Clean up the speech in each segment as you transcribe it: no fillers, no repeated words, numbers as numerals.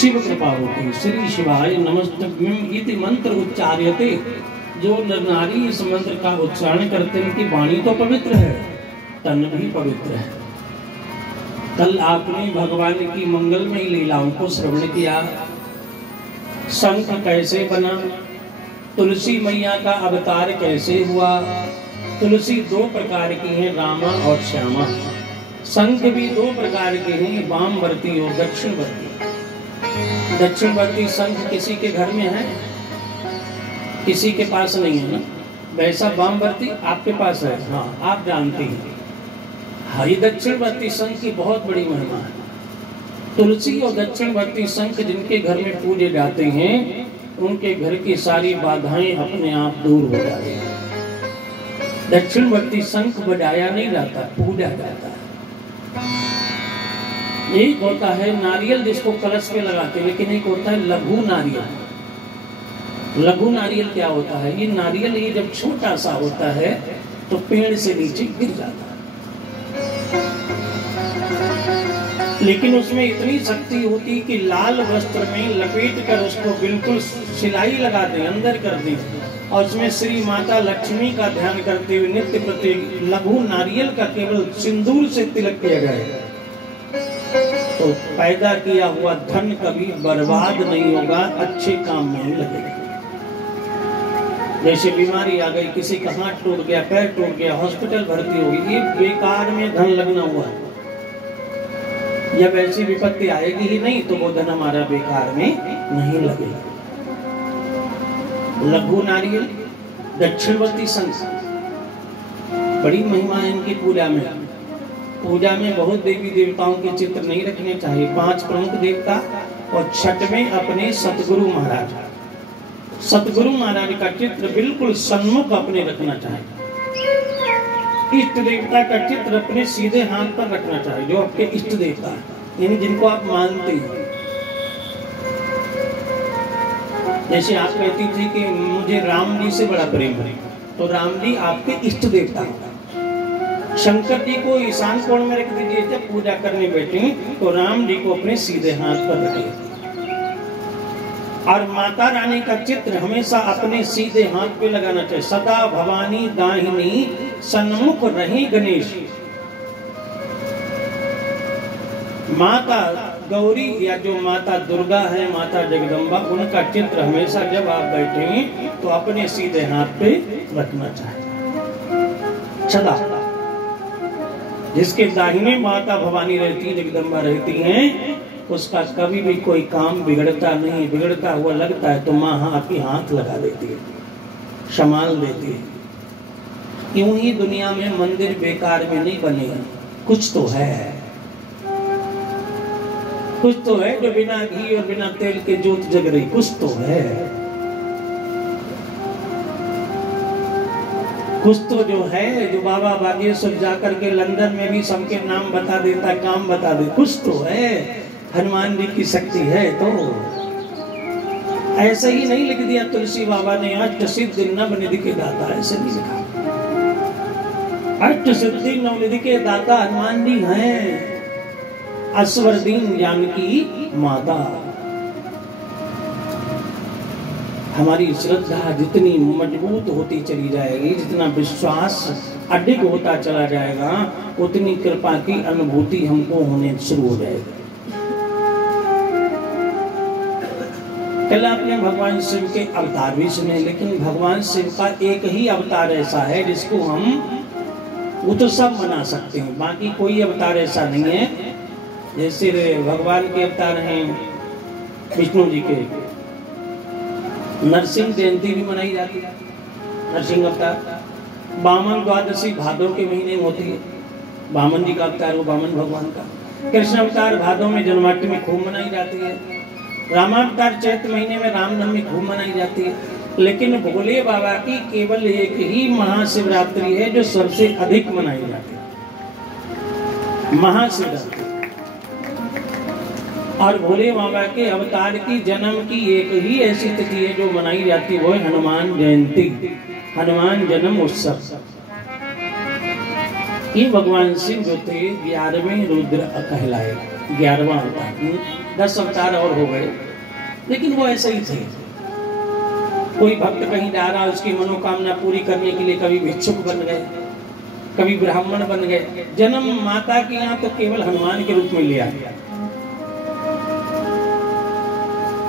शिव कृपा होती है। श्री शिवाय नमस्तभ्यम इति मंत्र उच्चार्यते। जो नर नारी इस मंत्र का उच्चारण करते हैं उनकी वाणी तो पवित्र है, तन भी पवित्र है। कल आपने भगवान की मंगलमय लीलाओं को श्रवण किया। शंख कैसे बना, तुलसी मैया का अवतार कैसे हुआ। तुलसी दो प्रकार की है, रामा और श्यामा। शंख भी दो प्रकार के हैं, वामवर्ती और दक्षिणवर्ती। दक्षिणवर्ती शंख किसी के घर में है, किसी के पास नहीं है ना। वैसा वामवर्ती आपके पास है, हाँ आप जानते हैं। हाँ, ये दक्षिणवर्ती शंख की बहुत बड़ी महिमा है। तुलसी और दक्षिणवर्ती शंख जिनके घर में पूजे जाते हैं उनके घर की सारी बाधाएं अपने आप दूर हो जाती हैं। दक्षिणवर्ती शंख बजाया नहीं जाता, पूजा जाता है। एक होता है नारियल जिसको कलश में लगाते हैं, लेकिन एक होता है लघु नारियल। लघु नारियल क्या होता है? ये नारियल ये जब छोटा सा होता है तो पेड़ से नीचे गिर जाता है, लेकिन उसमें इतनी शक्ति होती कि लाल वस्त्र में लपेट कर उसको बिल्कुल सिलाई लगा दें, अंदर कर दें, और उसमें श्री माता लक्ष्मी का ध्यान करते हुए नित्य प्रति लघु नारियल का केवल सिंदूर से तिलक किया जाए तो पैदा किया हुआ धन कभी बर्बाद नहीं होगा, अच्छे काम में ही लगेगा। जैसे बीमारी आ गई, किसी का हाथ टूट गया, पैर टूट गया, हॉस्पिटल भर्ती हो गई, ये बेकार में धन लगना हुआ है। जब ऐसी विपत्ति आएगी ही नहीं तो वो धन हमारा बेकार में नहीं लगेगा। लघु नारियल, दक्षिणवर्ती शंख, बड़ी महिमा है इनकी पूजा में। पूजा में बहुत देवी देवताओं के चित्र नहीं रखने चाहिए, 5 प्रमुख देवता और छठ में अपने सतगुरु महाराज। सतगुरु महाराज का चित्र बिल्कुल सन्मुख अपने रखना चाहिए। इष्ट देवता का चित्र अपने सीधे हाथ पर रखना चाहिए, जो आपके इष्ट देवता है, यानी जिनको आप मानते हैं। जैसे आप कहती थी कि मुझे राम जी से बड़ा प्रेम है, तो राम जी आपके इष्ट देवता हैं। शंकर जी को ईशान कोण में रख दीजिए, जब पूजा करने बैठे तो राम जी को अपने सीधे हाथ पर रखिए। और माता रानी का चित्र हमेशा अपने सीधे हाथ पे लगाना चाहिए। सदा भवानी दाहिनी सन्मुख रही गणेश। माता गौरी या जो माता दुर्गा है, माता जगदम्बा, उनका चित्र हमेशा जब आप बैठे तो अपने सीधे हाथ पे रखना चाहिए सदा। जिसके दाहिने माता भवानी रहती, जगदम्बा रहती हैं, उसका कभी भी कोई काम बिगड़ता नहीं। बिगड़ता हुआ लगता है तो माँ आपकी हाथ लगा देती है, संभाल देती है। यूं ही दुनिया में मंदिर बेकार में नहीं बनेगा, कुछ तो है, कुछ तो है जो बिना घी और बिना तेल के जोत जग रही, कुछ तो है, कुछ तो जो है, जो बाबा बागेश्वर जाकर के लंदन में भी सबके नाम बता देता, काम बता दे, कुछ तो है। हनुमान जी की शक्ति है। तो ऐसे ही नहीं लिख दिया तुलसी बाबा ने अष्ट सिद्धि नवनिधि के दाता, ऐसे नहीं लिखा। अष्ट सिद्धि नवनिधि के दाता हनुमान जी हैं, अस्वरदीन जानकी माता। हमारी श्रद्धा जितनी मजबूत होती चली जाएगी, जितना विश्वास अधिक होता चला जाएगा, उतनी कृपा की अनुभूति हमको होने शुरू हो जाएगी। कल आपने भगवान शिव के अवतार भी सुने, लेकिन भगवान शिव का एक ही अवतार ऐसा है जिसको हम उत्सव मना सकते हैं, बाकी कोई अवतार ऐसा नहीं है। जैसे भगवान के अवतार हैं विष्णु जी के, नरसिंह जयंती भी मनाई जाती है, नरसिंह अवतार। वामन द्वादशी भादों के महीने होती है, वामन जी का अवतार वो वामन भगवान का। कृष्ण अवतार भादों में जन्माष्टमी खूब मनाई जाती है। रामावतार चैत्र महीने में रामनवमी खूब मनाई जाती है। लेकिन भोले बाबा की केवल एक ही महाशिवरात्रि है जो सबसे अधिक मनाई जाती है, महाशिवरात्रि। और भोले बाबा के अवतार की जन्म की एक ही ऐसी तिथि है जो मनाई जाती है, वो है हनुमान जयंती, हनुमान जन्म उत्सव। ये भगवान शिव जो थे 11वें रुद्र कहलाए, 11वां अवतार। 10 अवतार और हो गए, लेकिन वो ऐसे ही थे। कोई भक्त कहीं जा रहा, उसकी मनोकामना पूरी करने के लिए कभी भिक्षुक बन गए, कभी ब्राह्मण बन गए। जन्म माता के यहाँ तो केवल हनुमान के रूप में लिया गया,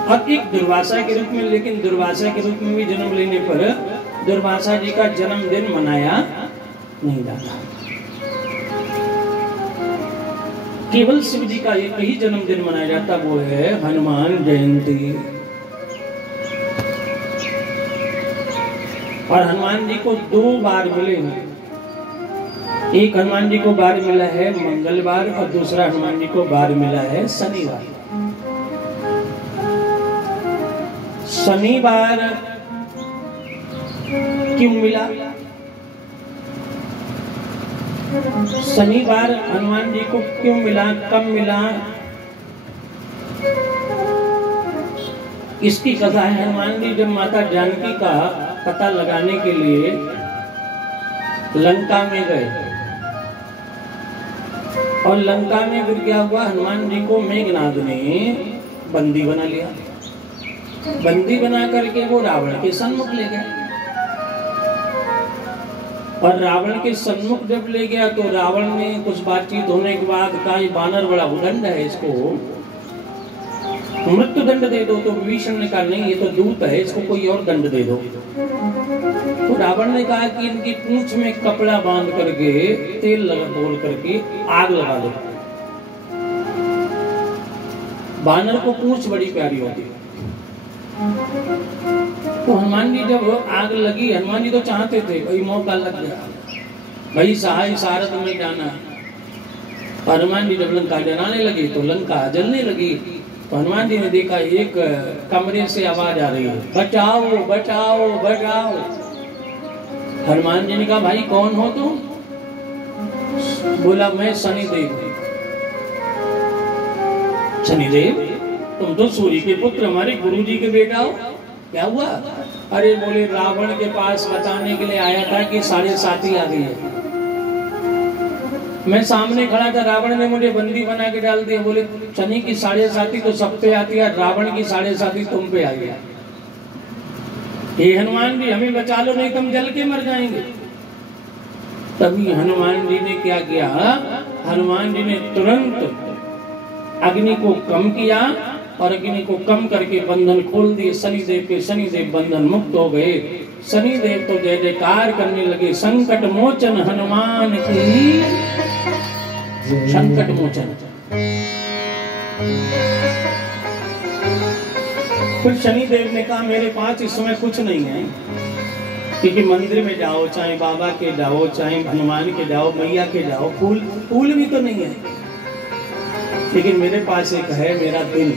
और एक दुर्वासा के रूप में। लेकिन दुर्वासा के रूप में भी जन्म लेने पर दुर्वासा जी का जन्मदिन मनाया नहीं जाता। केवल शिव जी का एक ही जन्मदिन मनाया जाता, वो है हनुमान जयंती। और हनुमान जी को 2 बार मिले हैं। एक हनुमान जी को बार मिला है मंगलवार, और दूसरा हनुमान जी को बार मिला है शनिवार। शनिवार क्यों मिला? शनिवार हनुमान जी को क्यों मिला, कब मिला, इसकी कथा है। हनुमान जी जब माता जानकी का पता लगाने के लिए लंका में गए, और लंका में फिर क्या हुआ, हनुमान जी को मेघनाद ने बंदी बना लिया। बंदी बना करके वो रावण के सन्मुख ले गए, और रावण के सन्मुख जब ले गया तो रावण ने कुछ बातचीत होने के बाद कहा, ये बानर बड़ा उदंड है, इसको मृत्यु दंड दे दो। तो विभीषण ने कहा, नहीं, ये तो दूत है, इसको कोई और दंड दे दो। तो रावण ने कहा कि इनकी पूंछ में कपड़ा बांध करके तेल लगा बोल करके आग लगा दो। बानर को पूंछ बड़ी प्यारी होती है। तो हनुमान जी जब आग लगी, हनुमान जी तो चाहते थे भाई मौका लग गया, भाई सहाय सारथ में जाना। हनुमान जी जब लंका जलाने लगे तो लंका जलने लगी। तो हनुमान जी ने देखा एक कमरे से आवाज आ रही है, बचाओ बचाओ बचाओ। हनुमान जी ने कहा, भाई कौन हो तुम? बोला, मैं शनिदेव। शनिदेव, तुम तो सूर्य के पुत्र, हमारे गुरु जी के बेटा हो, क्या हुआ? अरे बोले, रावण के पास बताने के लिए आया था कि 7.5 आ गई है। मैं सामने खड़ा था, रावण ने मुझे बंदी बना के डाल दिया। बोले, शनि की 7.5 तो सब पे आती है, रावण की 7.5 तुम पे आ गया। हे हनुमान जी, हमें बचा लो, नहीं तो हम जल के मर जाएंगे। तभी हनुमान जी ने क्या किया, हनुमान जी ने तुरंत अग्नि को कम किया, और अग्नि को कम करके बंधन खोल दिए शनिदेव के। शनिदेव बंधन मुक्त हो गए। शनिदेव तो जय जयकार करने लगे, संकट मोचन हनुमान की, संकट मोचन। फिर शनिदेव ने कहा, मेरे पास इस समय कुछ नहीं है, क्योंकि मंदिर में जाओ, चाहे बाबा के जाओ, चाहे हनुमान के जाओ, मैया के जाओ, फूल भी तो नहीं है, लेकिन मेरे पास एक है, मेरा दिन।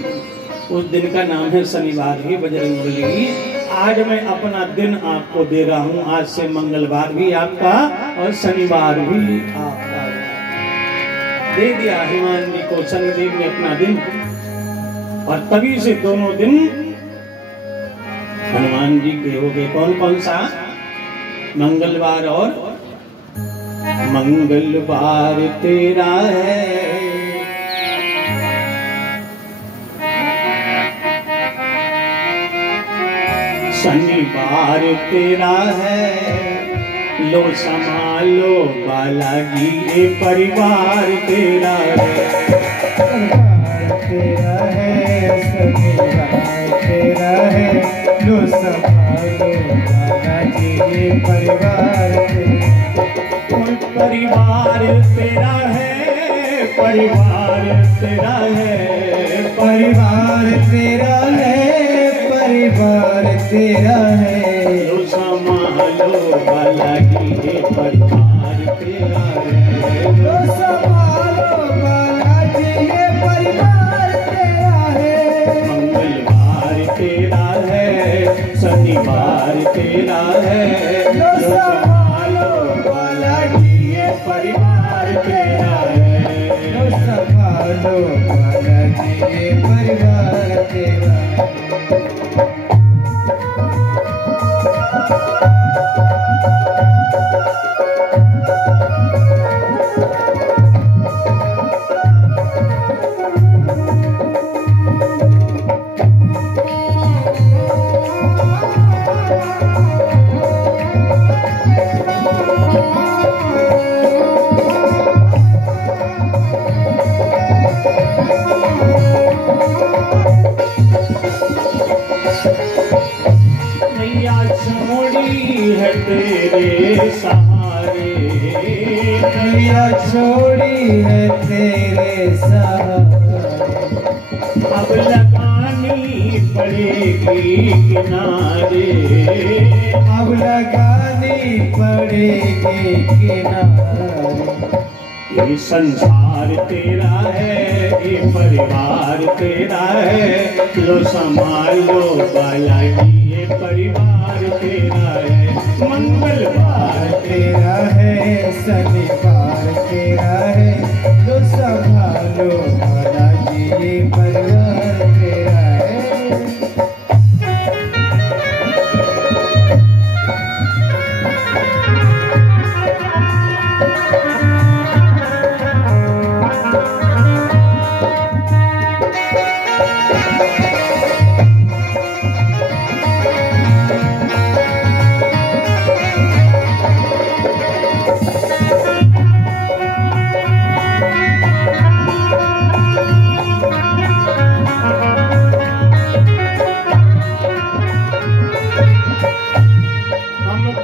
उस दिन का नाम है शनिवार। ही बजरंगबली, आज मैं अपना दिन आपको दे रहा हूँ। आज से मंगलवार भी आपका और शनिवार भी आपका। दे दिया हनुमान जी को शनिदेव ने अपना दिन, और तभी से दोनों दिन हनुमान जी के हो गए। कौन कौन सा? मंगलवार और मंगलवार तेरा है, शनिवार तेरा है, लो संभालो बालाजी, ये परिवार तेरा है। तेरा है, शनिवार तेरा है, लो संभालो बालाजी, ये परिवार परिवार तेरा है, परिवार तेरा है, परिवार तेरा है, परिवार तेरा है, लो संभालो बालाजी, ये परिवार तेरा है, लो संभालो बालाजी, ये परिवार तेरा है। मंगलवार तेरा है, शनिवार तेरा है, लो संभालो बालाजी, ये परिवार तेरा है, लो संभालो बालाजी, ये परिवार तेरा है। है तेरे सहारे। अब लगानी पड़ेगी किनारे, अब लगानी पड़ेगी किनारे। ये संसार तेरा है, ये परिवार तेरा है, लो संभालो बालाजी ये परिवार तेरा है। मंगलवार तेरा है, शनिवार तेरा है, जो संभालो बालाजी ये परिवार तेरा है।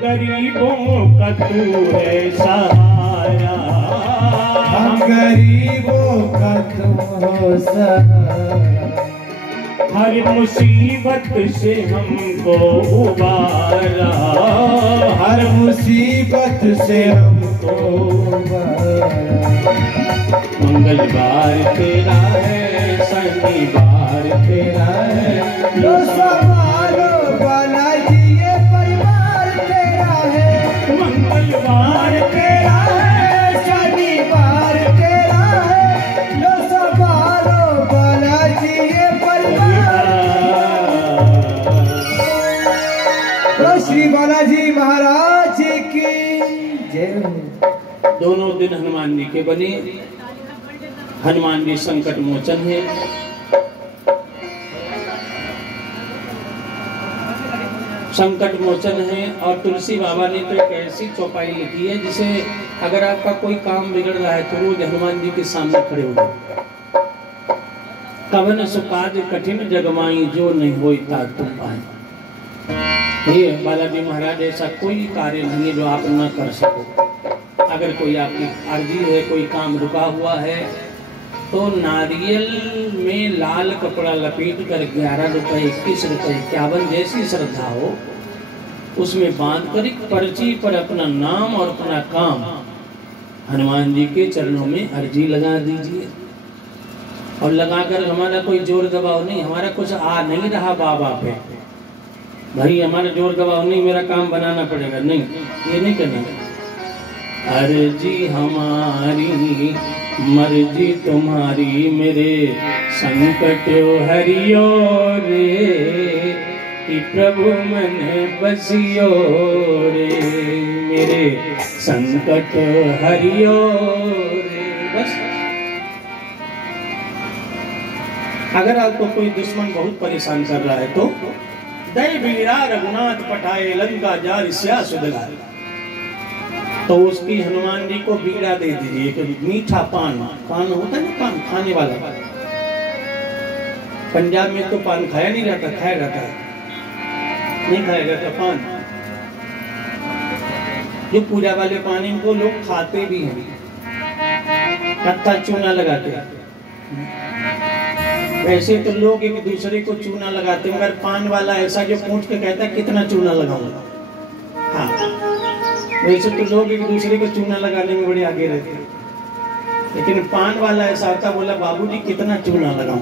गरीबों का तू है सहारा, हम गरीबों का तू हो सहारा। हर मुसीबत से हमको उबारा, हर मुसीबत से हमको उबारा। मंगलवार तेरा है, शनिवार तेरा है, लो संभालो बालाजी ये परिवार तेरा है। मंगलवार तेरा है, शनिवार तेरा है, लो संभालो बालाजी ये परिवार। तो श्री बालाजी महाराज की जय। दोनों दिन हनुमान जी के बने। हनुमान जी संकट मोचन है। संकट मोचन है और तुलसी बाबा ने तो एक ऐसी चौपाई लिखी है जिसे अगर आपका कोई काम बिगड़ रहा है तो रोज हनुमान जी के सामने खड़े हो जाओ। कवन सुकाज कठिन जगमाई जो नहीं होई ता तुम पाए। ये बालाजी महाराज ऐसा कोई कार्य नहीं है जो आप न कर सको। अगर कोई आपकी अर्जी है, कोई काम रुका हुआ है तो नारियल में लाल कपड़ा लपेट कर 11 रुपए 21 रुपए 51 जैसी श्रद्धा हो उसमें बांध कर एक पर्ची पर अपना नाम और अपना काम हनुमान जी के चरणों में अर्जी लगा दीजिए। और लगाकर हमारा कोई जोर दबाव नहीं, हमारा कुछ आ नहीं रहा बाबा पे, भाई हमारा जोर दबाव नहीं, मेरा काम बनाना पड़ेगा, नहीं, ये नहीं करना। अर्जी हमारी मर्जी तुम्हारी, मेरे संकट हरियो रे, कि प्रभु मन बसियो रे, मेरे संकट हरियो रे। बस अगर आपको कोई दुश्मन बहुत परेशान कर रहा है तो दय बीरा रघुनाथ पठाए लंका जार स्या सुदगार, तो उसकी हनुमान जी को बीड़ा दे दीजिए कि मीठा पान, पान होता है ना, पान खाने वाला। पंजाब में तो पान खाया नहीं जाता, खाया जाता है, नहीं खाया जाता पान। जो पूजा वाले पान इनको लोग खाते भी हैं, कत्था चूना लगाते हैं। वैसे तो लोग एक दूसरे को चूना लगाते हैं, मगर पान वाला ऐसा जो पूछ के कहता है कितना चूना लगाऊंगा। हाँ, वैसे तो लोग एक दूसरे को चूना लगाने में बड़े आगे रहते हैं, लेकिन पान वाला ऐसा होता, बोला बाबूजी कितना चूना लगाऊं।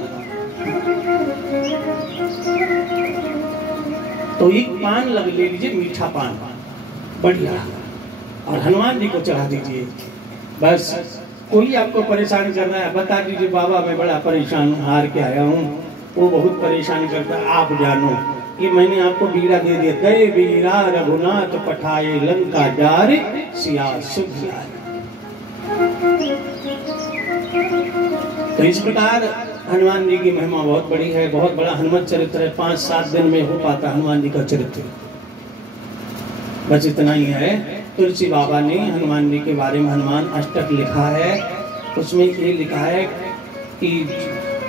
तो एक पान लग ले लीजिए, मीठा पान बढ़िया, और हनुमान जी को चढ़ा दीजिए। बस कोई आपको परेशान कर रहा है, बता दीजिए बाबा मैं बड़ा परेशान हार के आया हूँ, वो बहुत परेशान करता है, आप जानो कि मैंने आपको बीड़ा दे दिया। गए बीरा रघुनाथ पठाए लंका जार सिया सुख लाए। तो इस प्रकार हनुमान जी की महिमा बहुत बड़ी है, बहुत बड़ा हनुमत चरित्र है। 5-7 दिन में हो पाता हनुमान जी का चरित्र, बस इतना ही है। तुलसी बाबा ने हनुमान जी के बारे में हनुमान अष्टक लिखा है, उसमें ये लिखा है कि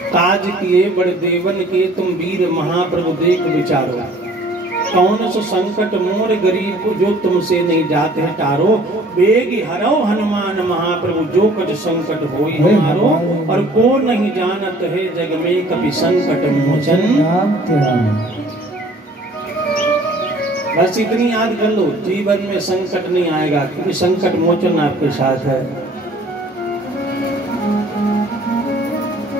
काज किए बड़ देवन के तुम वीर महाप्रभु देख विचारो, कौन सो संकट मोर गरीब को जो तुमसे नहीं जाते हैं टारो। बेग हरो हनुमान महाप्रभु जो कट संकट होई हमारो। और को नहीं जानत है जग में कभी संकट मोचन। बस इतनी याद कर लो, जीवन में संकट नहीं आएगा क्योंकि संकट मोचन आपके साथ है।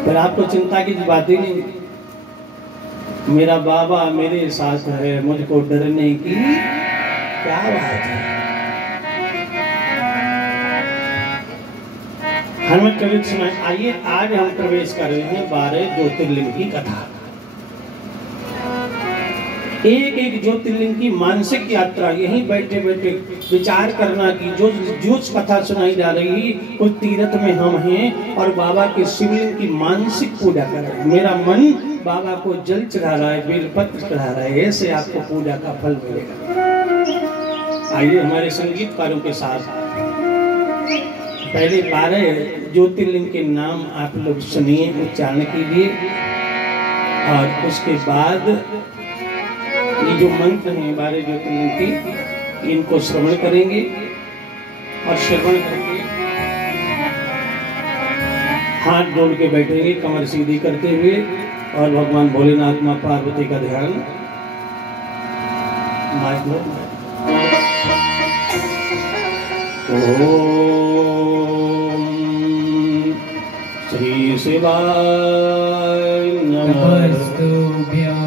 पर आपको चिंता की बात ही नहीं, मेरा बाबा मेरे साथ है, मुझको डरने की क्या बात है। हनुमान चरित्र में आइए आज हम प्रवेश कर रहे हैं 12 ज्योतिर्लिंग की कथा। एक एक ज्योतिर्लिंग की मानसिक यात्रा, यहीं बैठे बैठे विचार करना कि जो कथा सुनाई जा रही उस तीर्थ में हम हैं और बाबा के शिवलिंग की मानसिक पूजा कर रहे हैं। मेरा मन बाबा को जल चढ़ा रहा है, बेलपत्र चढ़ा रहा है, ऐसे आपको पूजा का फल मिलेगा। आइए हमारे संगीतकारों के साथ पहले 12 ज्योतिर्लिंग के नाम आप लोग सुनिए, उच्चारण कीजिए और उसके बाद ये जो मंत्र हैं 12 ज्योतिर्लिंग की, इनको श्रवण करेंगे और श्रवण करके हाथ जोड़ के बैठेंगे कमर सीधी करते हुए और भगवान भोलेनाथ मां पार्वती का ध्यान। ओम श्री शिवाय नमस्तुभ्यं।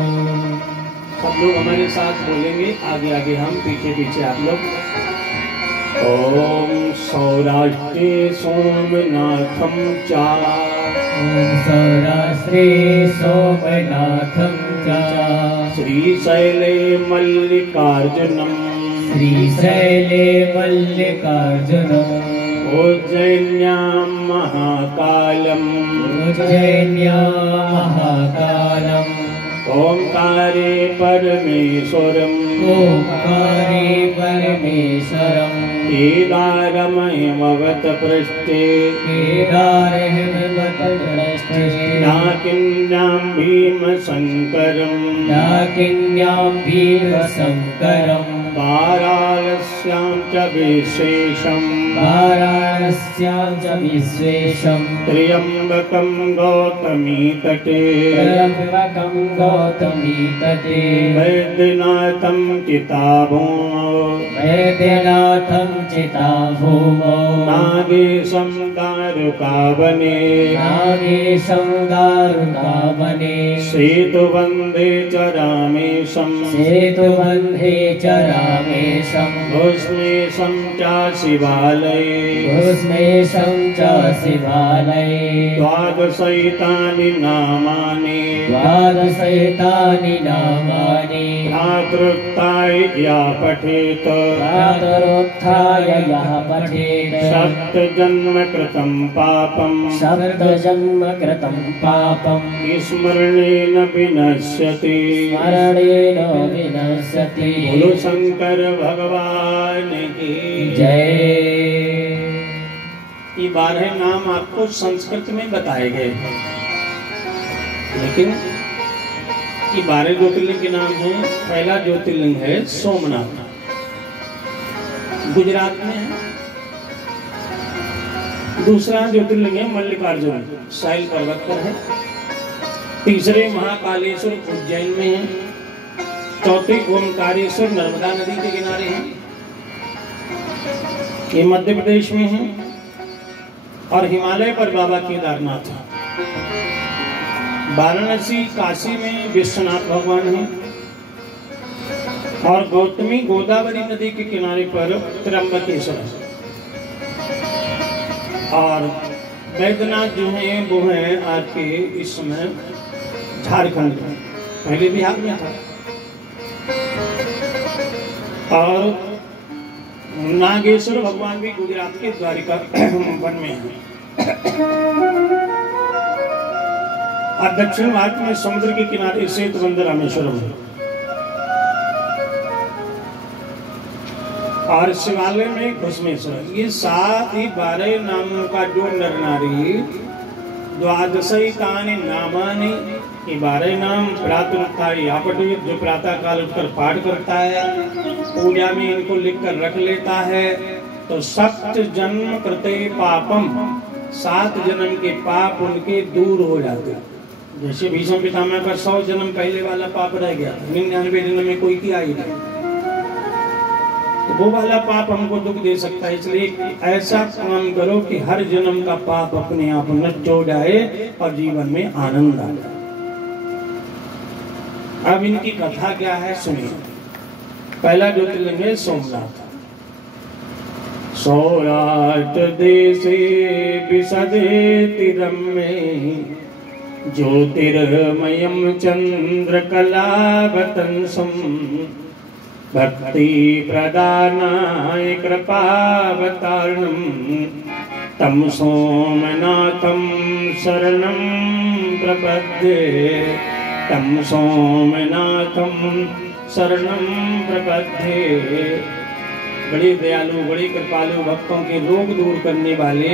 सब लोग हमारे साथ बोलेंगे, आगे आगे हम, पीछे पीछे आप लोग। ओम सौराष्ट्रे सोमनाथम चा, ओम सौराष्ट्रे सोमनाथम चा, श्रीशैले मल्लिकार्जुनम, श्रीशैले मल्लिकार्जुनम, उज्जैन्यां महाकालम, उज्जैन्यां महाकालम, ओंकारे परमेश्वरम, ओंकारे परमेश्वरम, केदारमयमवत पृष्ठे, केदारमयमवत पृष्ठे, डाकिन्यां भीमशङ्करं, डाकिन्यां भीमशङ्करं, वाराणस्यां च विशेषं, वाराणस्यां च विशेषं, त्र्यम्बकं गौतमी तटे, त्र्यम्बकं गौतमी तटे, वैद्यनाथं चिताभूमौ, वैद्यनाथं चिताभूमौ, नागेशं दारुकावने, नागेशं दारुकावने, सेतुबन्धे च रामेशं, सेतुबन्धे च रामेशं, भस्मेशं च शिवालये, भस्मेशं च शिवालये, द्वादशैतानि नामानि, द्वादशैतानि नामानि, भ्रातृत्ताय या पठेत, भ्रातरुत्थाय यः पठेत्, सप्तजन्म कृतं पापं, सप्तजन्म कृतं पापं, स्मरणेन विनश्यति, स्मरणेन विनश्यति। बोलो शंकर भगवान की जय। ये 12 नाम आपको संस्कृत में बताए गए हैं, लेकिन ये 12 ज्योतिर्लिंग के नाम हैं। पहला ज्योतिर्लिंग है सोमनाथ, गुजरात में है। दूसरा ज्योतिर्लिंग है मल्लिकार्जुन, शैल पर्वत पर है। तीसरे महाकालेश्वर उज्जैन में है। चौथे ओमकारेश्वर नर्मदा नदी के किनारे है, ये मध्य प्रदेश में है। और हिमालय पर बाबा केदारनाथ है। वाराणसी काशी में विश्वनाथ भगवान है। और गौतमी गोदावरी नदी के किनारे पर त्र्यंबकेश्वर है। और वैद्यनाथ जो है वो है आपके इस समय झारखंड में, पहले बिहार में था। और नागेश्वर भगवान भी गुजरात के द्वारिका वन में है। और दक्षिण भारत में समुद्र के किनारे सेतुबंध रामेश्वरम है। और शिवालय में घुसमेश्वर। ये 12 नामों का जो नर नारी द्वादशैतानि नामानि ये 12 नाम प्रातरुत्थाय आपटे, जो प्रातः काल उठकर पाठ करता है, पूजा में इनको लिखकर रख लेता है, तो 7 जन्म कृते पापम, 7 जन्म के पाप उनके दूर हो जाते हैं। जैसे भीष्म पितामह का 100 जन्म पहले वाला पाप रह गया, 99 जन्म में कोई किया ही नहीं, तो वो वाला पाप हमको दुख दे सकता है। इसलिए ऐसा काम करो कि हर जन्म का पाप अपने आप नष्ट हो जाए और जीवन में आनंद आ जाए। अब इनकी कथा क्या है सुनिए। पहला ज्योतिर्लिंग है सोमनाथ। सौराष्ट्र देशे विशदे तीरम में ज्योतिर्मयं चंद्रकलावतंसं भक्ति प्रदानाय कृपावतारणं तं सोमनाथं शरणं प्रपद्ये, तं सोमनाथं शरणं प्रपद्ये। बड़े दयालु, बड़े कृपालु, भक्तों के रोग दूर करने वाले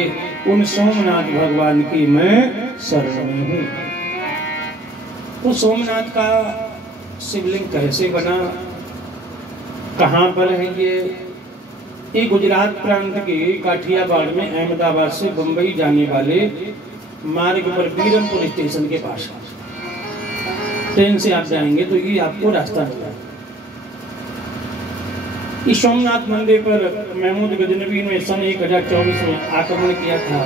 उन सोमनाथ भगवान की मैं शरण में हूँ। तो सोमनाथ का शिवलिंग कैसे बना, कहाँ पर है ये गुजरात प्रांत के काठियावाड़ में अहमदाबाद से बंबई जाने वाले मार्ग पर बीरमपुर स्टेशन के पास, ट्रेन से आप जाएंगे तो ये आपको रास्ता मिलेगा। इस सोमनाथ मंदिर पर महमूद गजनवी ने सन 1024 में आक्रमण किया था।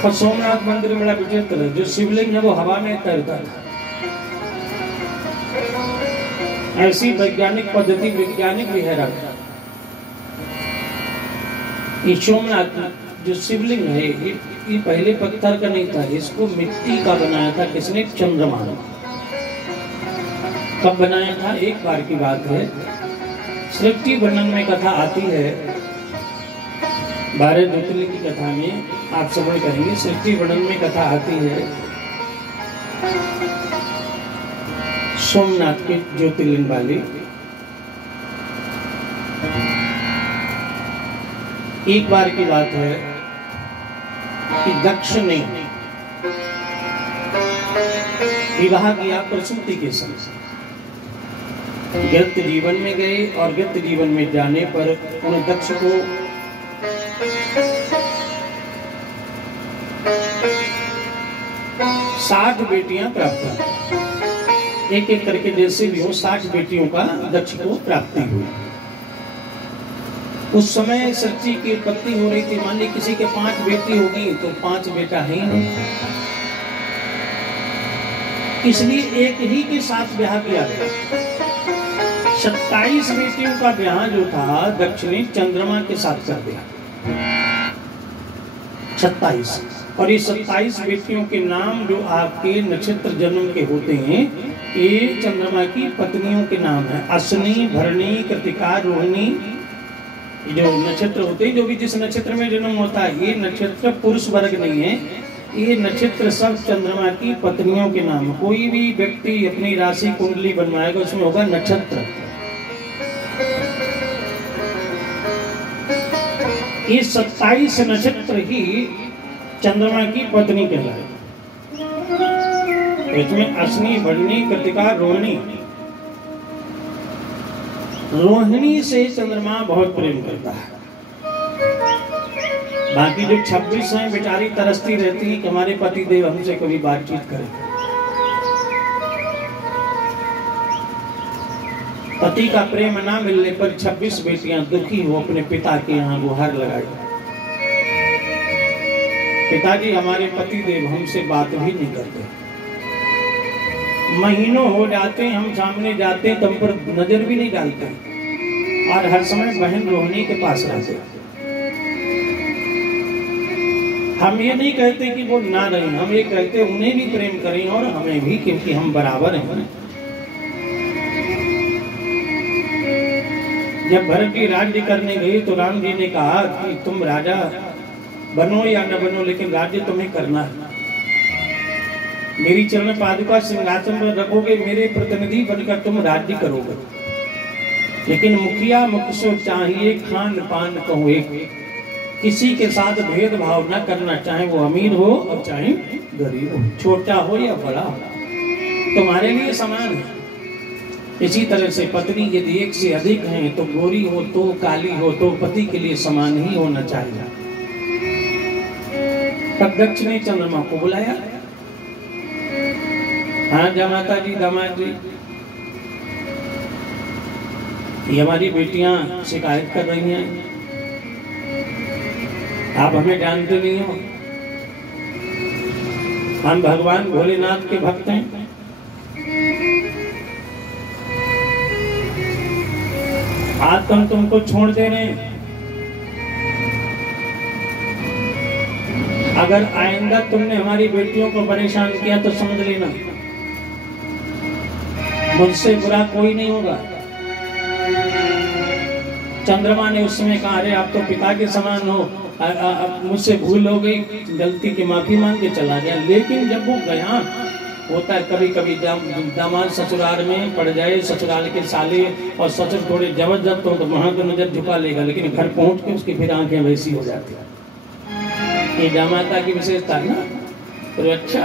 और सोमनाथ मंदिर बड़ा विचित्र है, जो शिवलिंग है वो हवा में तैरता था। ऐसी वैज्ञानिक पद्धति वैज्ञानिक भी हैरान। ये सोमनाथ जो शिवलिंग है ये पहले पत्थर का नहीं था, इसको मिट्टी का बनाया था। किसने? चंद्रमा ने। कब बनाया था? एक बार की बात है। सृष्टि वर्णन में कथा आती है, 12 ज्योतिर्लिंग की कथा में आप श्रवण करेंगे। सृष्टि वर्णन में कथा आती है सोमनाथ के ज्योतिर्लिंग वाली। एक बार की बात है कि दक्ष ने विवाह किया प्रसूति के संग। व्यक्त जीवन में गए और व्यक्त जीवन में जाने पर उन दक्ष को साठ बेटियां प्राप्त हुई। एक एक करके जैसे भी हो 60 बेटियों का दक्ष को प्राप्ति हुई। उस समय सच्ची की उत्पत्ति हो रही थी। मान ली किसी के 5 बेटी होगी तो 5 बेटा है ही नहीं, इसलिए एक ही के साथ ब्याह किया गया। 27 बेटियों का ब्याह जो था दक्ष ने चंद्रमा के साथ कर दिया। 27। और ये 27 बेटियों के नाम जो आपके नक्षत्र जन्म के होते हैं ये चंद्रमा की पत्नियों के नाम है। अश्विनी, भरणी, कृतिका, रोहिणी। जो नक्षत्र होते हैं, जो भी जिस नक्षत्र में जन्म होता है, ये नक्षत्र पुरुष वर्ग नहीं है, ये नक्षत्र सब चंद्रमा की पत्नियों के नाम। कोई भी व्यक्ति अपनी राशि कुंडली बनवाएगा उसमें होगा नक्षत्र। ये 27 नक्षत्र ही चंद्रमा की पत्नी कहलाए। इसमें अश्विनी, भरणी, कृतिका, रोहिणी। रोहिणी से चंद्रमा बहुत प्रेम करता है। बाकी जो 26 हैं बेचारी तरसती रहती है कि हमारे पति देव हमसे कभी बातचीत करें। पति का प्रेम ना मिलने पर 26 बेटियां दुखी हो अपने पिता के यहाँ गुहार लगाई, पिताजी हमारे पति देव हमसे बात भी नहीं करते। महीनों हो जाते हम सामने जाते तो हम पर नजर भी नहीं डालते और हर समय बहन रोहिणी के पास रहते। हम ये नहीं कहते कि वो ना रहें, हम ये कहते उन्हें भी प्रेम करें और हमें भी, क्योंकि हम बराबर हैं। जब भरत जी राज्य करने गए तो राम जी ने कहा कि तुम राजा बनो या न बनो, लेकिन राज्य तुम्हें करना है। मेरी चरण पादुका सिंहासन पर रखोगे, मेरे प्रतिनिधि बनकर तुम राज्य करोगे। लेकिन मुखिया मुख से चाहिए खान पान कहूँ एक, किसी के साथ भेदभाव न करना, चाहे वो अमीर हो और चाहे गरीब हो, छोटा हो या बड़ा हो, तुम्हारे लिए समान है। इसी तरह से पत्नी यदि एक से अधिक है तो गोरी हो तो काली हो तो पति के लिए समान ही होना चाहिए। तब दक्ष ने चंद्रमा को बुलाया। हाँ जमाता जी, दामाद जी, ये हमारी बेटियां शिकायत कर रही हैं, आप हमें जानते नहीं हो, हम भगवान भोलेनाथ के भक्त हैं। आज हम तुमको छोड़ दे रहे हैं, अगर आइंदा तुमने हमारी बेटियों को परेशान किया तो समझ लेना मुझसे बुरा कोई नहीं होगा। चंद्रमा ने उस समय कहा, अरे आप तो पिता के समान हो, मुझसे भूल हो गई, गलती की माफी मांग के चला गया। लेकिन जब वो गया, होता है कभी कभी दामाद ससुराल में पड़ जाए, ससुराल के साले और ससुर थोड़े जबरदस्त हो तो वहां तो नजर झुका लेगा, लेकिन घर पहुंच के उसकी फिर आंखें वैसी हो जाती है। ये दामाता की विशेषता है ना। तो अच्छा,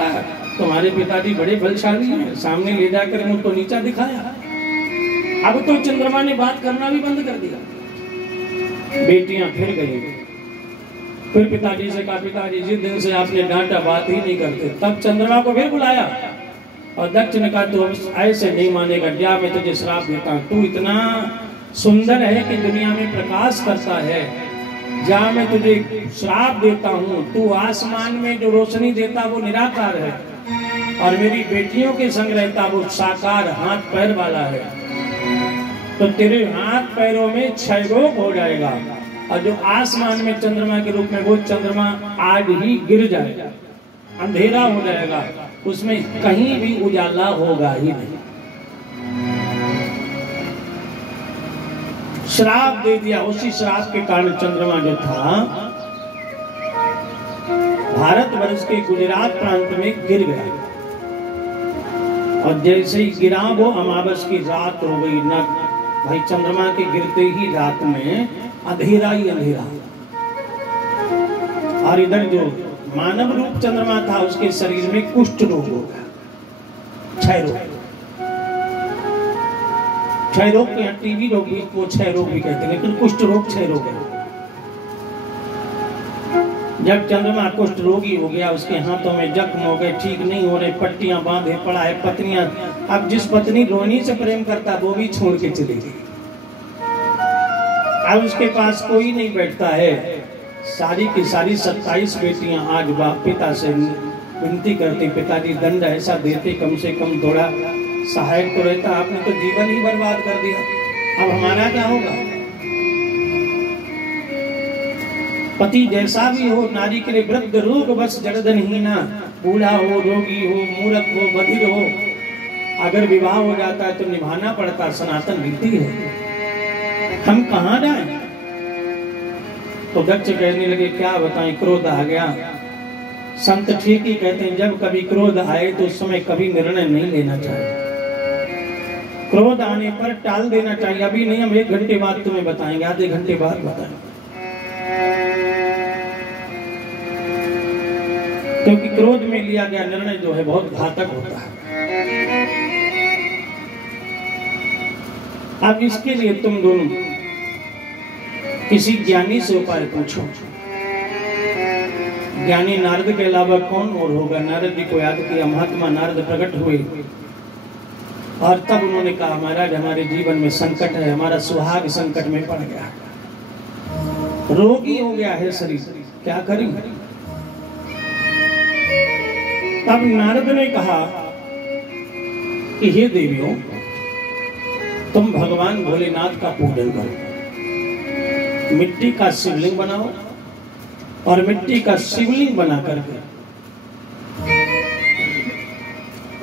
तुम्हारे पिताजी बड़े बलशाली हैं, सामने ले जाकर मुझको नीचा दिखाया। अब तो चंद्रमा ने बात करना भी बंद कर दिया। बेटियां फिर गई, फिर पिताजी से कहा, पिताजी जिस दिन से आपने डांटा बात ही नहीं करते। तब चंद्रमा को फिर बुलाया और दक्ष ने कहा, तू ऐसे नहीं मानेगा, जा मैं तुझे श्राप देता हूँ। तू इतना सुंदर है कि दुनिया में प्रकाश करता है, जा मैं तुझे श्राप देता हूँ। तू आसमान में जो रोशनी देता वो निराकार है और मेरी बेटियों के संग रहता वो साकार हाथ पैर वाला है। तो तेरे हाथ पैरों में क्षय रोग हो जाएगा और जो आसमान में चंद्रमा के रूप में वो चंद्रमा आज ही गिर जाएगा, अंधेरा हो जाएगा, उसमें कहीं भी उजाला होगा ही नहीं। श्राप दे दिया। उसी श्राप के कारण चंद्रमा जो था भारतवर्ष के गुजरात प्रांत में गिर गया और जैसे ही गिरा वो अमावस की रात हो गई। न भाई चंद्रमा के गिरते ही रात में अंधेरा ही अंधेरा। और इधर जो मानव रूप चंद्रमा था उसके शरीर में कुष्ठ रोग हो गया, क्षय रोग। क्षय रोग के टीबी रोग भी को क्षय रोग भी कहते हैं, लेकिन कुष्ठ रोग क्षय रोग है। जब चंद्रमा कुष्ठ रोगी हो गया, उसके हाथों में जख्म हो गए, ठीक नहीं हो रहे, पट्टियां बांधे पड़ा है, पत्नियां, अब जिस पत्नी रोहिणी से प्रेम करता वो भी छोड़ के चली गई। अब उसके पास कोई नहीं बैठता है। सारी की सारी 27 बेटियां आज बाप पिता से विनती करती, पिताजी दंड ऐसा देते, कम से कम थोड़ा सहायक तो रहता, आपने तो जीवन ही बर्बाद कर दिया, अब हमारा क्या होगा। पति जैसा भी हो, नारी के लिए वृद्ध रोग बस जड़धनहीना, बूढ़ा हो, रोगी हो, मूर्ख हो, बधिर हो, अगर विवाह हो जाता है तो निभाना पड़ता, सनातन रीति है, हम कहाँ जाएं। तो दक्ष कहने लगे, क्या बताएं, क्रोध आ गया। संत ठीक ही कहते हैं, जब कभी क्रोध आए तो उस समय कभी निर्णय नहीं लेना चाहिए। क्रोध आने पर टाल देना चाहिए, अभी नहीं, हम 1 घंटे बाद तुम्हें बताएंगे, आधे घंटे बाद बताएंगे। क्योंकि क्रोध में लिया गया निर्णय जो है बहुत घातक होता है। अब इसके लिए तुम दोनों किसी ज्ञानी से उपाय पूछो। ज्ञानी नारद के अलावा कौन और होगा। नारद जी को याद किया, महात्मा नारद प्रकट हुए और तब उन्होंने कहा, महाराज हमारे जीवन में संकट है, हमारा सुहाग संकट में पड़ गया, रोगी हो गया है शरीर, क्या करें। तब नारद ने कहा कि हे देवियों, तुम भगवान भोलेनाथ का पूजन करो, मिट्टी का शिवलिंग बनाओ और मिट्टी का शिवलिंग बना करके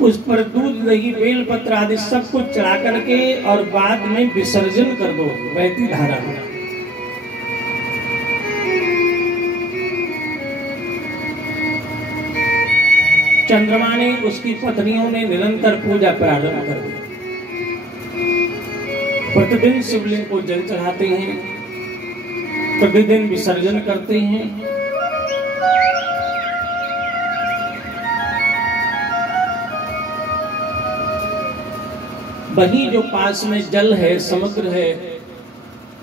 उस पर दूध, दही, बेल पत्र आदि सब कुछ चढ़ा करके और बाद में विसर्जन कर दो बहती धारा में। चंद्रमा ने, उसकी पत्नियों ने निरंतर पूजा प्रारंभ कर दी। प्रतिदिन शिवलिंग को जल चढ़ाते हैं, प्रतिदिन विसर्जन करते हैं वही जो पास में जल है, समुद्र है,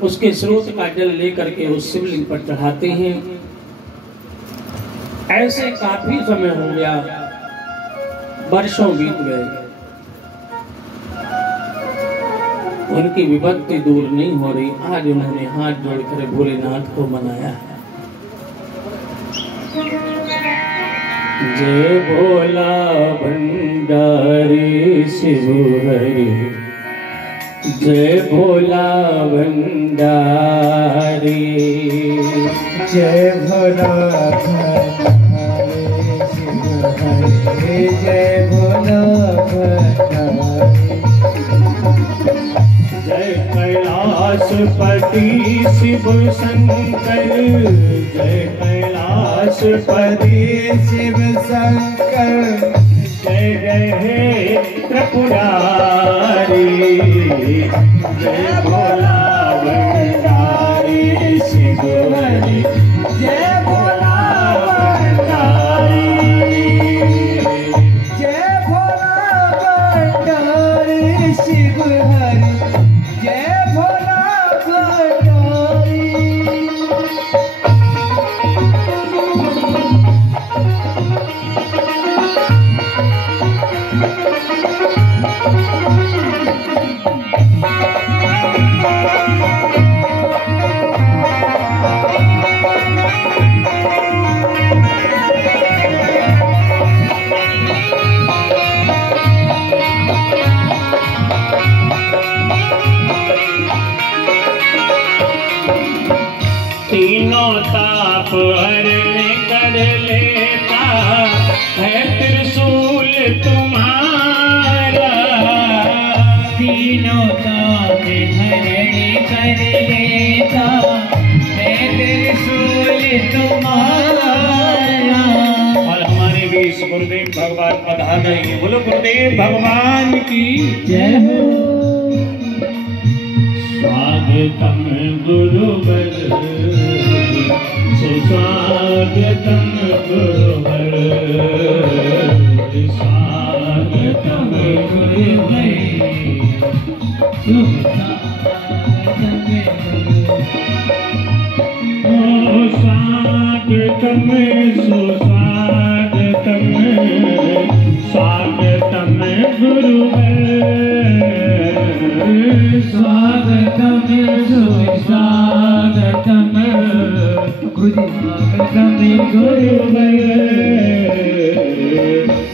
उसके स्रोत का जल लेकर के उस शिवलिंग पर चढ़ाते हैं। ऐसे काफी समय हो गया, वर्षों बीत गए, उनकी विपत्ति दूर नहीं हो रही। आज उन्होंने हाथ जोड़कर भोलेनाथ को मनाया। जय भोला भंडारी शिव हरि, जय भोला भंडारी, जय भोला भंडारी शिव हरि, जय भोला भंडारी, जय कैलाशपति शिव शंकर, जय कैलाशपति शिव शंकर, जय जय हे त्रिपुरारी, जय भोला भंडारी शिव हरि, जय भोला भंडारी, जय भोला भंडारी शिव हरि, जय भोला भंडारी। तीनों ताप हरण कर लेता है त्रिशूल तुम्हारा, तीनों ताप हरण कर लेता है त्रिशूल तुम्हारा। और हमारे बीच गुरुदेव भगवान पधार रहे हैं। बोलो गुरुदेव भगवान की जय हो। स्वागतम गुरुवर, सुस्वागतम गुरुवर, स्वागतम गुरुवर, स्वागतम सुस्वागतम, स्वागतम गुरुवर, स्वागतम सुस्वागतम स्वागतम गुरुवर,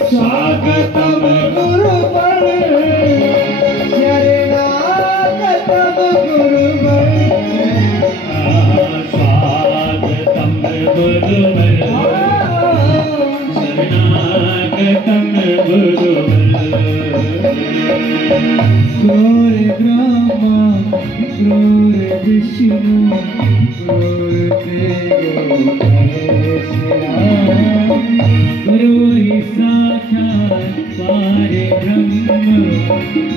स्वागतम गुरुवर, शरणागतम गुरुवर, स्वागतम गुरुवर, शरणागतम गुरुवर। क्रूर ब्रह्मा क्रूर विष्णु क्रूर देवो महेश्वरा, गुरु ही साक्षात पार ब्रह्म,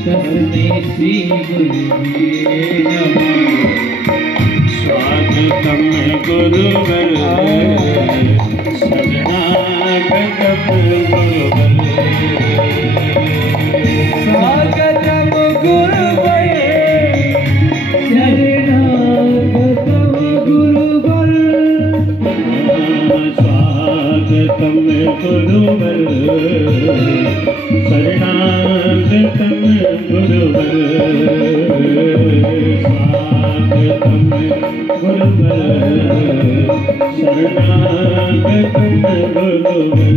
तस्मै श्री गुरुवे नमः। स्वागतम गुरुवर, शरणागतम गुरुवर, स्वागतम गुरुवर, शरणागतम गुरुवर, स्वागतम गुरुवर, शरणागतम गुरुवर, स्वागतम गुरुवर, शरणागतम गुरुवर।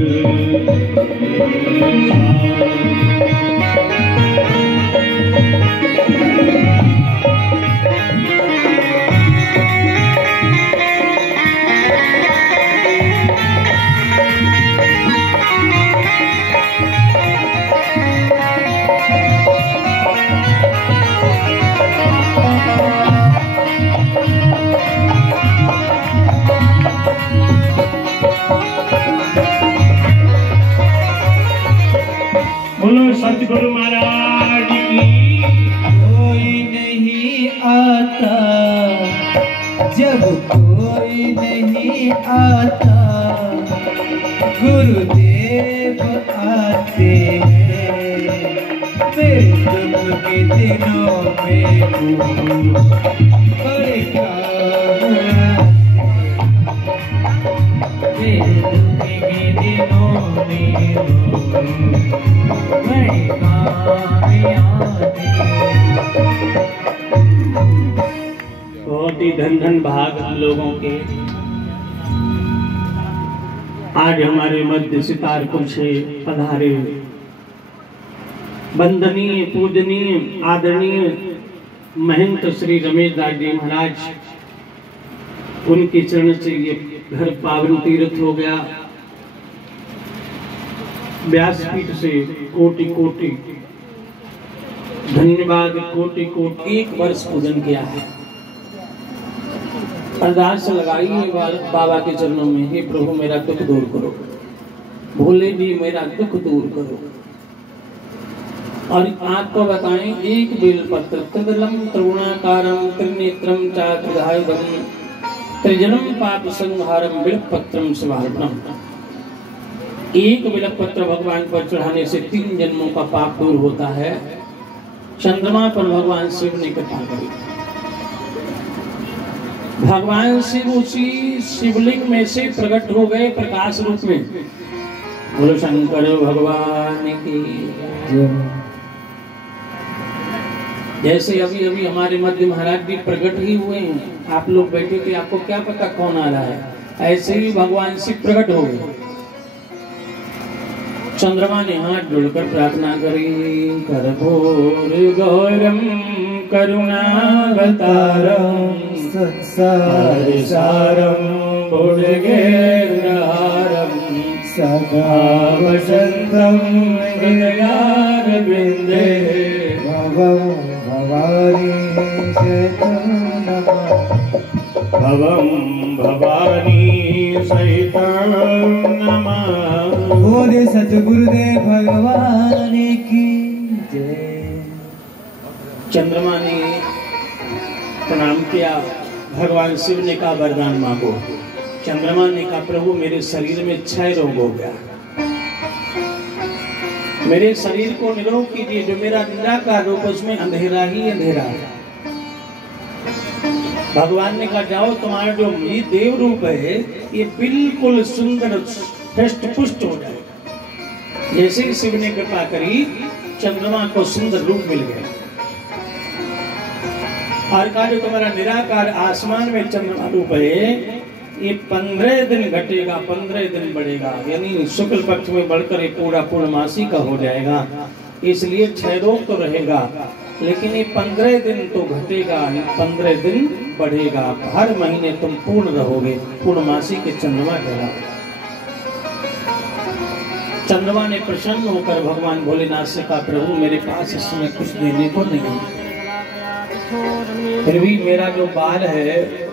बोलो सतगुरु महाराज की। कोई नहीं आता जब कोई नहीं आता, गुरुदेव आते हैं मेरे दुख के दिनों में तू बड़े काम आते। मेरे दुख के दिनों में तू बड़े काम आते। बहुत ही धन धन भाग हम लोगों के आज हमारे मध्य सितारपुर से पधारे वंदनीय पूजनीय आदरणीय महंत श्री रमेश दास जी महाराज, उनके चरण से ये घर पावन तीर्थ हो गया। व्यासपीठ से कोटि कोटि धन्यवाद, कोटि कोटि। 1 वर्ष पूजन किया है। अरदास लगाइए बाबा के चरणों में, हे प्रभु मेरा दुख दूर करो, भोले जी मेरा दुख दूर करो। और आपको बताएं, 1 बेलपत्र त्रिदलम त्रिगुणाकारम त्रिनेत्रम चात्रिधायुधम त्रिजनम पाप संहारम बिल्वपत्रम शिवार्पणम। 1 बेलपत्र भगवान पर चढ़ाने से 3 जन्मों का पाप दूर होता है। चंद्रमा पर भगवान शिव ने कृपा करी। भगवान शिव उसी शिवलिंग में से प्रकट हो गए प्रकाश रूप में। बोलो शंकर भगवान की। जैसे अभी अभी हमारे मध्य महाराज जी प्रकट ही हुए हैं, आप लोग बैठे थे, आपको क्या पता कौन आ रहा है, ऐसे ही भगवान शिव प्रकट हो गए। चंद्रमा ने हाथ जोड़कर प्रार्थना करी, करभोर गौरम करुणावतारम संसार सारम बुद्धगेन्द्रहारम सदा वसंतम हृदयारविंदे भवं भवानी शतं नमः। भवं भवानी सहितं नमः। बोले सतगुरुदेव भगवान की जय। चंद्रमा ने प्रणाम किया, भगवान शिव ने कहा वरदान मांगो। चंद्रमा ने कहा प्रभु मेरे शरीर में क्षय रोग हो गया, मेरे शरीर को निरोग कीजिए। जो मेरा निराकार रूप उसमें अंधेरा ही अंधेरा है। भगवान ने कहा जाओ, तुम्हारा जो ये देव रूप है ये बिल्कुल सुंदर हृष्ट पुष्ट हो जाए। जैसे ही शिव ने कृपा करी, चंद्रमा को सुंदर रूप मिल गया। और कहा जो तुम्हारा निराकार आसमान में चंद्रमा रूप है ये 15 दिन घटेगा, 15 दिन बढ़ेगा, यानी शुक्ल पक्ष में बढ़कर ये पूरा पूर्णमासी का हो जाएगा। इसलिए क्षय रोग तो रहेगा, लेकिन ये 15 दिन तो घटेगा, 15 दिन बढ़ेगा। हर महीने तुम पूर्ण रहोगे, पूर्णमासी के चंद्रमा कहला। चंद्रमा ने प्रसन्न होकर भगवान भोलेनाथ से कहा प्रभु मेरे पास इस समय कुछ देने को नहीं, फिर भी मेरा जो बार है,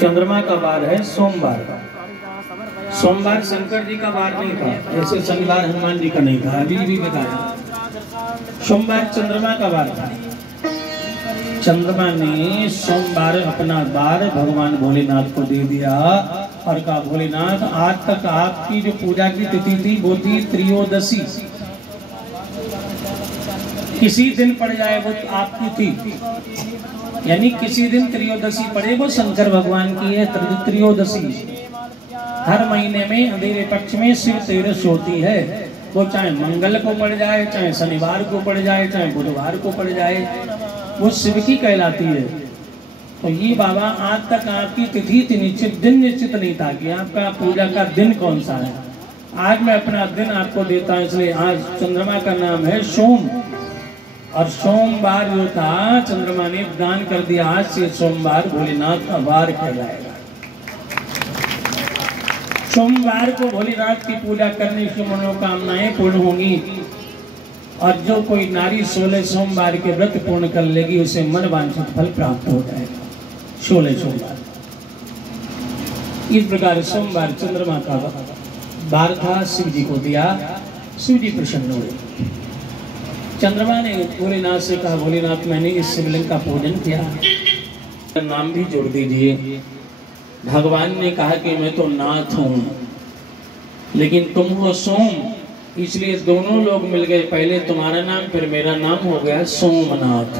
चंद्रमा का बार है सोमवार का। सोमवार शंकर जी का बार नहीं था, जैसे शनिवार हनुमान जी का नहीं था। अभी भी बताया, सोमवार चंद्रमा का बार था। चंद्रमा ने सोमवार अपना बार भगवान भोलेनाथ को दे दिया और कहा भोलेनाथ आज तक आपकी जो पूजा की तिथि थी वो थी त्रयोदशी, किसी दिन पड़ जाए वो आपकी थी, यानी किसी दिन त्रयोदशी पड़े वो शंकर भगवान की है। त्रयोदशी हर महीने में अंधेरे पक्ष में शिव तेरस होती है, वो चाहे मंगल को पड़ जाए, चाहे शनिवार को पड़ जाए, चाहे बुधवार को पड़ जाए, वो शिव की कहलाती है। तो ये बाबा आज तक आपकी तिथि थी, निश्चित दिन निश्चित नहीं था कि आपका पूजा का दिन कौन सा है। आज मैं अपना दिन आपको देता हूँ, इसलिए आज चंद्रमा का नाम है सोम, और सोमवार जो था चंद्रमा ने दान कर दिया। आज से सोमवार भोलेनाथ का वार कहलाएगा। सोमवार को भोलेनाथ की पूजा करने से मनोकामनाएं पूर्ण होंगी, और जो कोई नारी 16 सोमवार के व्रत पूर्ण कर लेगी उसे मन वांछित फल प्राप्त हो जाएगा। 16 सोमवार इस प्रकार सोमवार चंद्रमा का वार था, शिव जी को दिया, शिव जी प्रसन्न हुए। चंद्रमा ने भोलेनाथ से कहा भोलेनाथ मैंने इस शिवलिंग का पूजन किया, नाम भी जोड़ दीजिए। भगवान ने कहा कि मैं तो नाथ हूं, लेकिन तुम हो सोम, इसलिए दोनों लोग मिल गए, पहले तुम्हारा नाम फिर मेरा नाम हो गया सोमनाथ।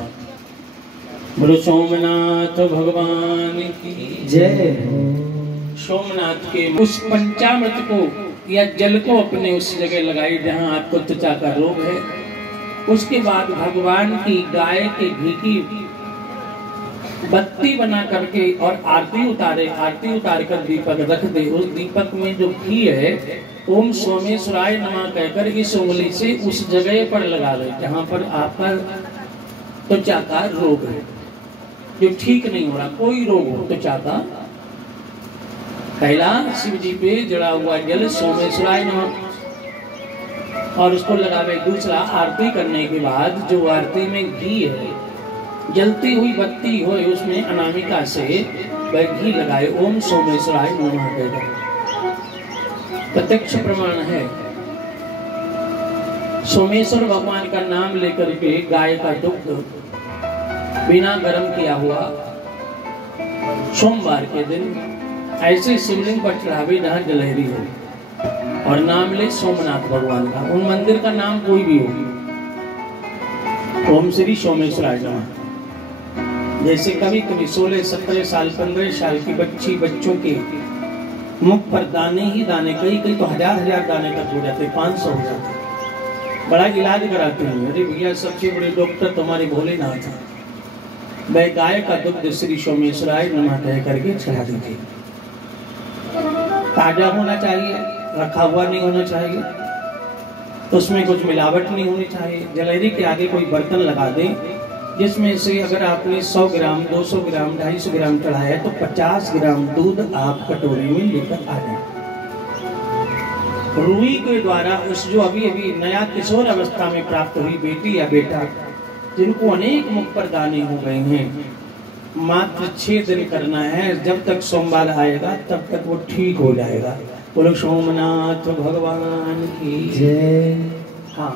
बोलो सोमनाथ भगवान की जय। सोमनाथ के उस पंचामृत को या जल को अपने उस जगह लगाई जहां आपको त्वचा का रोग है। उसके बाद भगवान की गाय के घी की बत्ती बना करके और आरती उतारे, आरती उतार कर दीपक रख दे। उस दीपक में जो घी है ओम सोमेश्वराय नमः कहकर इस उंगली से उस जगह पर लगा दे जहां पर आपका त्वचा का रोग है, जो ठीक नहीं हो रहा, कोई रोग हो त्वचा का। पहला शिव जी पे जड़ा हुआ जल सोमेश्वराय नमः और उसको लगावे। दूसरा आरती करने के बाद जो आरती में घी है, जलती हुई बत्ती हो उसमें अनामिका से वह घी लगाए, ओम सोमेश्वराय नमः कहकर। प्रत्यक्ष प्रमाण है। सोमेश्वर भगवान का नाम लेकर के गाय का दुग्ध बिना गर्म किया हुआ सोमवार के दिन ऐसे शिवलिंग पर चढ़ावे जहां जलेहरी हो और नाम ले सोमनाथ भगवान का। उन मंदिर का नाम कोई भी हो, ओम श्री सोमेश्वराय नमः। जैसे कभी कभी 16-17 साल 15 साल की बच्चों के मुख पर दाने ही दाने, कई तो हजार दाने तक हो जाते, 500 हो जाते। बड़ा इलाज कराते हैं। अरे भैया सबसे बड़े डॉक्टर तुम्हारे भोलेनाथ हैं। वह गाय का दुग्ध श्री सोमेश्वराय नमः कह करके चढ़ा दीजिए। ताजा होना चाहिए, रखा हुआ नहीं होना चाहिए, उसमें कुछ मिलावट नहीं होनी चाहिए। जलेहरी के आगे कोई बर्तन लगा दें जिसमें से अगर आपने 100 ग्राम 200 ग्राम 250 ग्राम चढ़ाया है तो 50 ग्राम दूध आप कटोरी में लेकर आ जाए। रुई के द्वारा उस जो अभी अभी नया किशोर अवस्था में प्राप्त हुई बेटी या बेटा जिनको अनेक मुख पर दाने हो गए हैं, मात्र 6 दिन करना है। जब तक सोमवार आएगा तब तक वो ठीक हो जाएगा। बोलो सोमनाथ भगवान की जय। हाँ,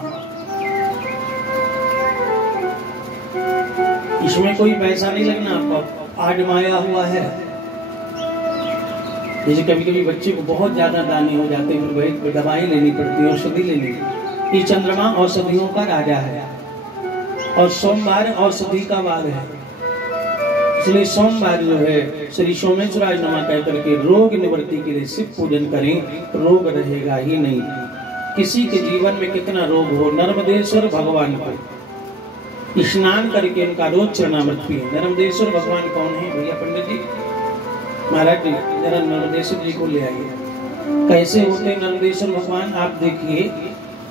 इसमें कोई पैसा नहीं लगना, आपको आजमाया हुआ है। जैसे कभी कभी बच्चे को बहुत ज्यादा दाने हो जाते हैं, फिर दवाई लेनी पड़ती है, औषधि लेनी। ये चंद्रमा औषधियों का राजा है और सोमवार औषधि का वार है। इसलिए सोमवार जो है श्री सोमेश्वराय नमः कह करके रोग निवृत्ति के लिए शिव पूजन करें, रोग रहेगा ही नहीं। किसी के जीवन में कितना रोग हो, नर्मदेश्वर भगवान को स्नान करके उनका रोज चरणामृत पिए। नर्मदेश्वर भगवान कौन है भैया? पंडित जी, महाराज जी, जरा नर्मदेश्वर जी को ले आइए। कैसे होते नर्मदेश्वर भगवान? आप देखिए,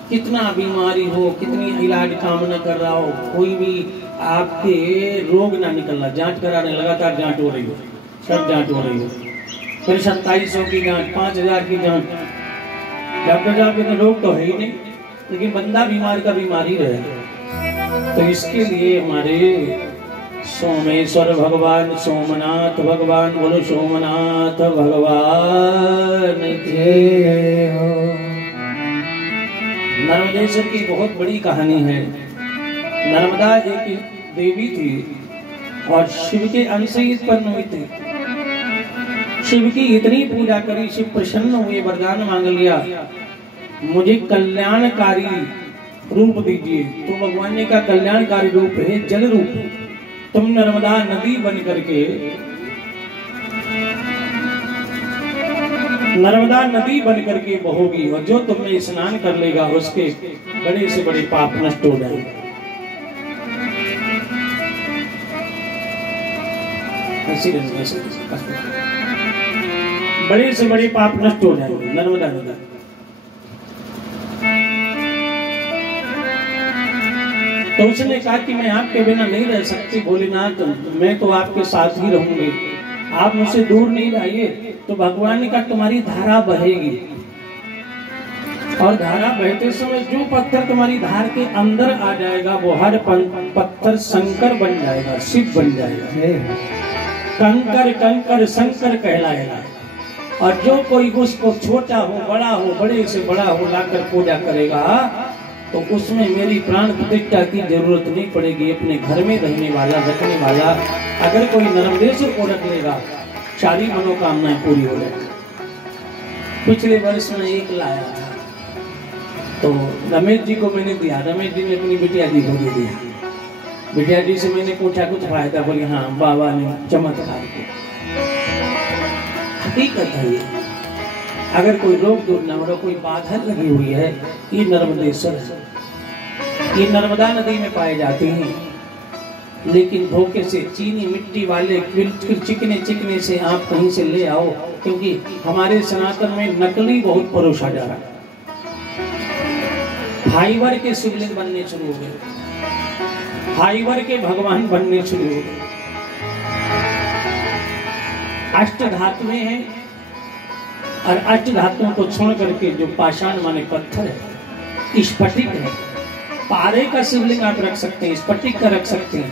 कितना बीमारी हो, कितनी इलाज काम न कर रहा हो, कोई भी आपके रोग ना निकल रहा, जांच कराने लगातार जांच हो रही हो, सब जांच हो रही हो, फिर 2700 की जांच, 5000 की जांच, डॉक्टर साहब के रोग तो है ही नहीं, लेकिन बंदा बीमार का बीमार ही रहे। तो इसके लिए हमारे सोमेश्वर भगवान, सोमनाथ भगवान, बोलो सोमनाथ भगवान जय हो। नर्मदेश्वर की बहुत बड़ी कहानी है। नर्मदा एक देवी थी और शिव के अंश ही उत्पन्न हुई थी। शिव की इतनी पूजा करी, शिव प्रसन्न हुए, वरदान मांग लिया, मुझे कल्याणकारी रूप दीजिए। तो भगवान ने कहा कल्याणकारी रूप है जल रूप, तुम नर्मदा नदी बन करके, नर्मदा नदी बन करके बहोगी और जो तुमने स्नान कर लेगा उसके बड़े से बड़े पाप नष्ट हो जाएंगे। बड़े से बड़े पाप नष्ट हो जाएंगे नर्मदा नदी। तो उसने कहा कि मैं आपके बिना नहीं रह सकती भोलेनाथ, मैं तो आपके साथ ही रहूंगी, आप मुझसे दूर नहीं रहिए। तो भगवान ने कहा तुम्हारी धारा बहेगी और धारा बहते समय जो पत्थर तुम्हारी धार के अंदर आ जाएगा वो हर पत्थर शंकर बन जाएगा, शिव बन जाएगा, कंकर कंकर शंकर कहलाएगा। और जो कोई उसको छोटा हो बड़ा हो, बड़े से बड़ा हो लाकर पूजा करेगा तो उसमें मेरी प्राण प्रतिष्ठा की जरूरत नहीं पड़ेगी। अपने घर में रहने वाला, रखने वाला अगर कोई नर्मदेश्वर को रख लेगा सारी मनोकामनाएं पूरी हो जाएगी। पिछले वर्ष में एक लाया था, तो रमेश जी को मैंने दिया, रमेश जी ने अपनी बिटिया जी को दे दिया। बिटिया जी से मैंने पूछा कुछ फायदा, बोली हाँ बाबा ने चमत्कार किया। हकीकत है ये, अगर कोई रोक दूर न हो, कोई बाधा लगी हुई है, ये नर्मदेश्वर है, ये नर्मदा नदी में पाए जाते हैं। लेकिन धोखे से चीनी मिट्टी वाले चिकने चिकने से आप कहीं से ले आओ, क्योंकि हमारे सनातन में नकली बहुत परोसा जा रहा है। फाइबर के शिवलिंग बनने शुरू हो गए, फाइबर के भगवान बनने शुरू हो गए। अष्ट धातुएं हैं और अष्ट धातुओं को छोड़ करके जो पाषाण माने पत्थर है, स्फटिक है, पारे का शिवलिंग आप रख सकते हैं, स्फटिक का रख सकते हैं,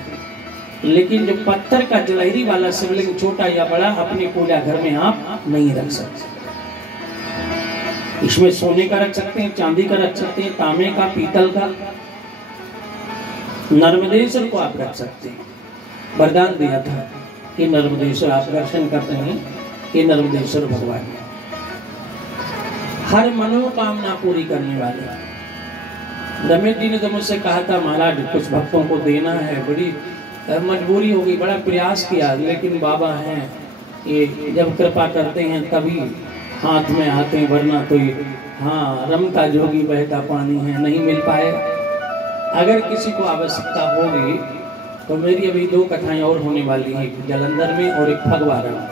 लेकिन जो पत्थर का जलहरी वाला शिवलिंग छोटा या बड़ा अपनी पूजा घर में आप नहीं रख सकते। इसमें सोने का रख सकते हैं, चांदी का रख सकते हैं, तांबे का, पीतल का। नर्मदेश्वर को आप रख सकते हैं। वरदान दिया था कि नर्मदेश्वर आप दर्शन करते हैं कि नर्मदेश्वर भगवान हर मनोकामना पूरी करने वाले। रमेश जी ने तो मुझसे कहा था महाराज कुछ भक्तों को देना है, बड़ी मजबूरी हो गई, बड़ा प्रयास किया, लेकिन बाबा हैं ये जब कृपा करते हैं तभी हाथ में आते हैं, वरना तो ये हाँ रमता जोगी बहता पानी है, नहीं मिल पाए। अगर किसी को आवश्यकता होगी तो मेरी अभी 2 कथाएं और होने वाली हैं, एक जलंधर में और एक फगवाड़ा में।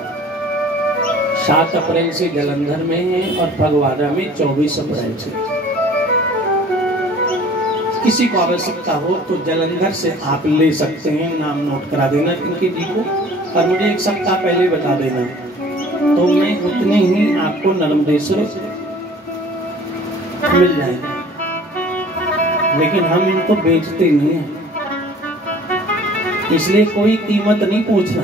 7 अप्रैल से जलंधर में है और फगवाड़ा में 24 अप्रैल से। किसी को आवश्यकता हो तो जलंधर से आप ले सकते हैं, नाम नोट करा देना इनके जी को, और मुझे 1 सप्ताह पहले बता देना, तो मैं उतने ही आपको नर्मदेश्वर मिल जाएंगे। लेकिन हम इनको बेचते नहीं हैं, इसलिए कोई कीमत नहीं पूछना।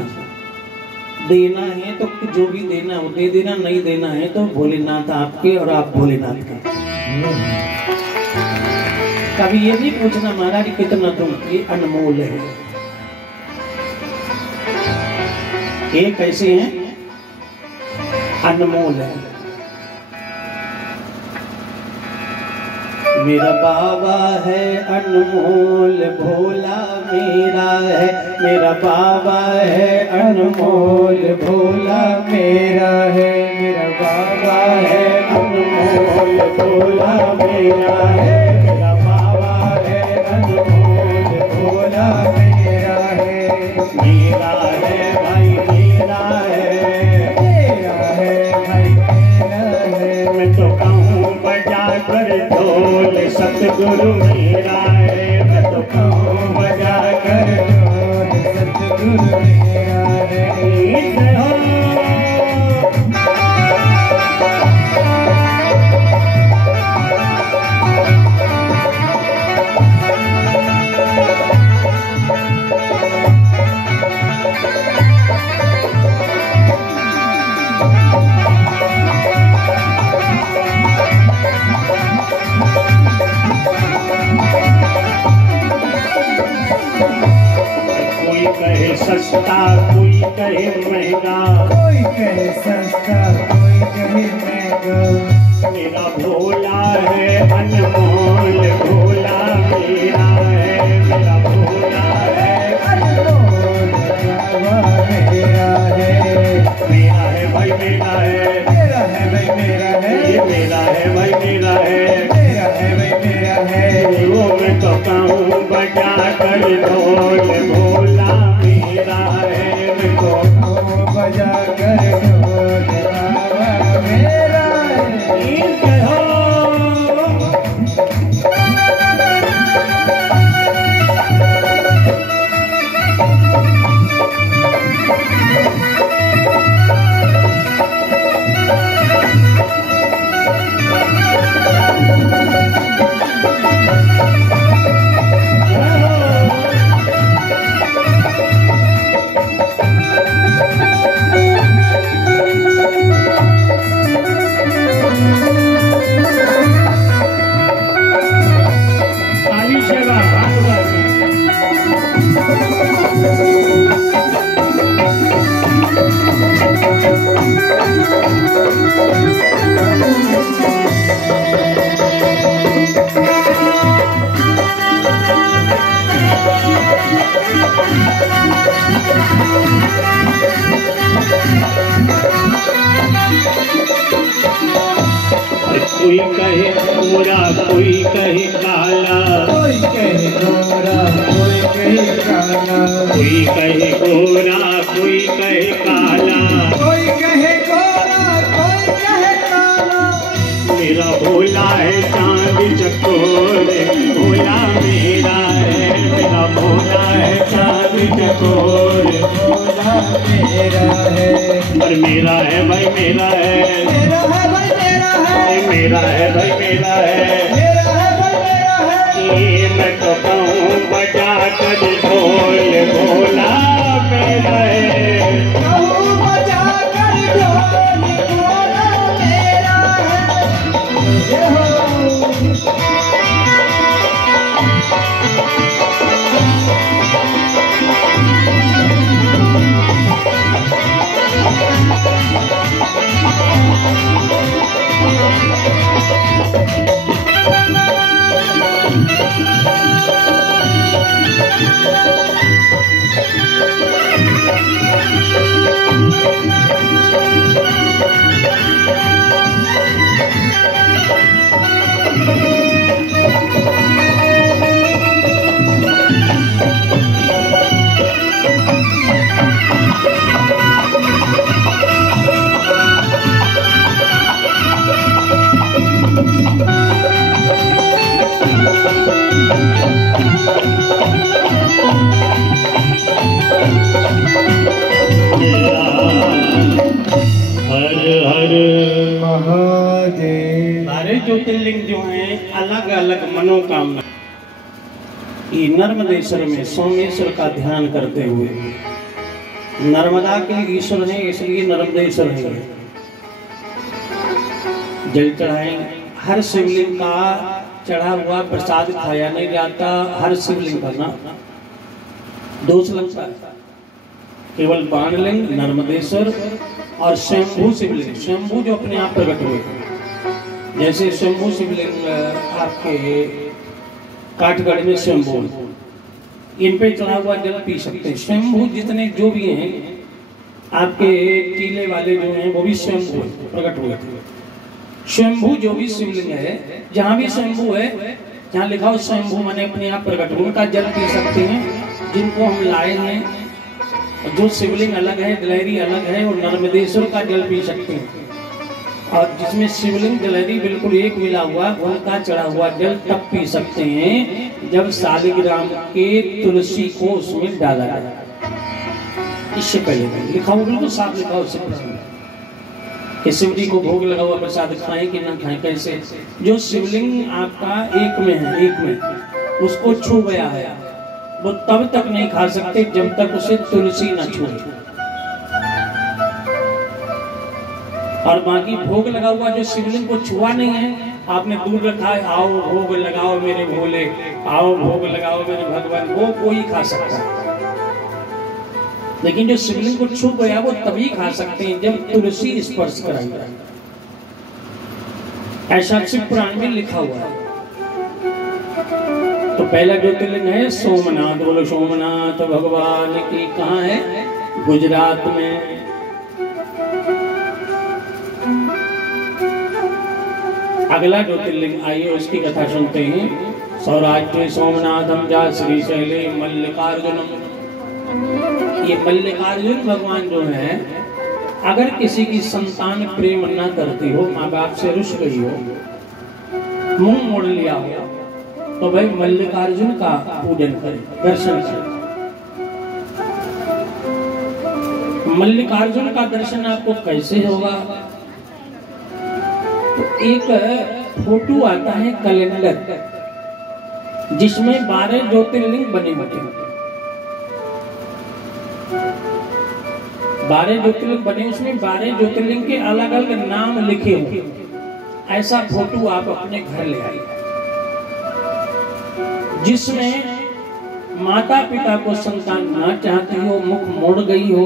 देना है तो जो भी देना वो दे देना, नहीं देना है तो भोलेनाथ आपके और आप भोलेनाथ का। कभी ये नहीं पूछना महाराज कितना तुम, ये अनमोल है। ये कैसे हैं? अनमोल है। मेरा बाबा है अनमोल, भोला मेरा है, मेरा बाबा है अनमोल, भोला मेरा है, मेरा बाबा है अनमोल, भोला मेरा है, मेरा बाबा है अनमोल, भोला मेरा है, मेरा है भाई मेरा है, मेरा है भाई मेरा है। मैं तो कहूँ बजा कर ढोल सतगुरु मेरा है, मैं तो कहूँ बजा कर ढोल सतगुरु मेरा है। सस्ता कोई कहे महंगा, कोई कहे सस्ता कोई कहे महंगा, मेरा भोला है अनमोल, भोला मेरा है, मेरा भोला है अनमोल, बाबा मेरा है, मेरा है भाई मेरा है, मेरा है भाई मेरा है, ये मेरा है भाई मेरा है, मेरा है भाई मेरा है। वो मैं तो कहूँ बजा कर ढोल भोला मेरा है, मैं तो कहूँ बजा कर ढोल बाबा मेरा है। कोई कहे गोरा कोई कहे काला, कोई कहे गोरा कोई कहे काला, कोई कहे गोरा कोई कहे काला, कोई कहे गोरा कोई कहे काला। मेरा भोला है चांद चकोर, भोला मेरा है, मेरा भोला है चांद चकोर, भोला मेरा है, और मेरा है भाई मेरा है, मेरा है भाई मेरा है, मेरा है भाई मेरा है, मेरा है भाई मेरा है। ये मैं तो कहूँ बजा कर ढोल, भोला मेरा है। कहूँ बजा कर ढोल, भोला मेरा है। ये हो महादेव। सारे ज्योतिर्लिंग जो हैं अलग अलग मनोकामना। ये नर्मदेश्वर में सोमेश्वर का ध्यान करते हुए, नर्मदा के ईश्वर हैं इसलिए नर्मदेश्वर है। जल चढ़ाएंगे, हर शिवलिंग का चढ़ा हुआ प्रसाद खाया नहीं जाता, हर शिवलिंग का ना दोष लगता है। केवल बाणलिंग नर्मदेश्वर और शंभू शिवलिंग, शंभू जो अपने आप प्रकट हुए, जैसे शंभू शिवलिंग आपके काठगढ़ में शंभू, इन पे चढ़ा हुआ जल पी सकते हैं। शंभू जितने जो भी हैं आपके टीले वाले जो हैं वो भी शंभू प्रकट हुए थे। शंभू जो भी शिवलिंग है, जहाँ भी शंभू है, जहाँ लिखा हो शंभू माने अपने आप प्रकट हुए, उनका जल पी सकते हैं। जिनको हम लाए हैं, जो शिवलिंग अलग है, जलहरी अलग है, और नर्मदेश्वर का जल पी सकते हैं। और जिसमें शिवलिंग जलहरी बिल्कुल एक मिला हुआ, उनका चढ़ा हुआ जल तब पी सकते हैं जब शालिग्राम के तुलसी को उसमें डाला जाए। इससे पहले लिखा हुआ बिल्कुल साफ लिखा हो कि शिव जी को भोग लगा हुआ प्रसाद खाएं कि ना खाएं, कैसे। जो शिवलिंग आपका एक में है, एक में उसको छू गया है, वो तब तक नहीं खा सकते जब तक उसे तुलसी न छूए। और बाकी भोग लगा हुआ जो शिवलिंग को छुआ नहीं है, आपने दूर रखा है, आओ भोग लगाओ मेरे भोले, आओ भोग लगाओ मेरे भगवान, वो कोई खा सकता है। लेकिन जो शिवलिंग को छू गया वो तभी खा सकते हैं जब तुलसी स्पर्श कराएगा। ऐसा शिव पुराण में लिखा हुआ है। तो पहला ज्योतिर्लिंग है सोमनाथ, बोलो सोमनाथ भगवान की। कहाँ है? गुजरात में। अगला ज्योतिर्लिंग आइए उसकी कथा सुनते हैं। सौराष्ट्र सोमनाथम जा श्री शैले मल्लिकार्जुनम। ये मल्लिकार्जुन भगवान जो है, अगर किसी की संतान प्रेम न करती हो, माँ बाप से रुस गई हो, मुंह मोड़ लिया हो, तो भाई मल्लिकार्जुन का पूजन करें, दर्शन करें। मल्लिकार्जुन का दर्शन आपको कैसे होगा? तो एक फोटो आता है कैलेंडर, जिसमें 12 ज्योतिर्लिंग बने होते हैं। 12 ज्योतिर्लिंग बने, उसमें 12 ज्योतिर्लिंग के अलग अलग नाम लिखे हुए। ऐसा फोटो आप अपने घर ले आइए, जिसमें माता पिता को संतान ना चाहती हो, मुख मोड़ गई हो,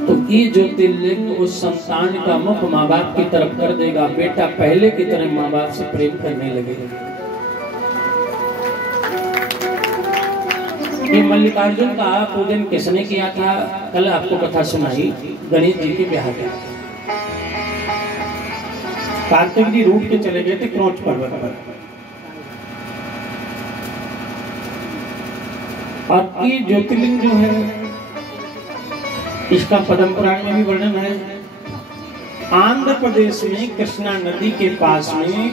तो ये ज्योतिर्लिंग उस संतान का मुख माँ बाप की तरफ कर देगा। बेटा पहले की तरह माँ बाप से प्रेम करने लगेगा। ये मल्लिकार्जुन का पूजन किसने किया था? कल आपको कथा सुनाई गणेश जी के ब्याह का। कार्तिक जी रूट के चले गए थे क्रौच पर्वत पर। और ये ज्योतिर्लिंग जो है इसका पद्म पुराण में भी वर्णन है। आंध्र प्रदेश में कृष्णा नदी के पास में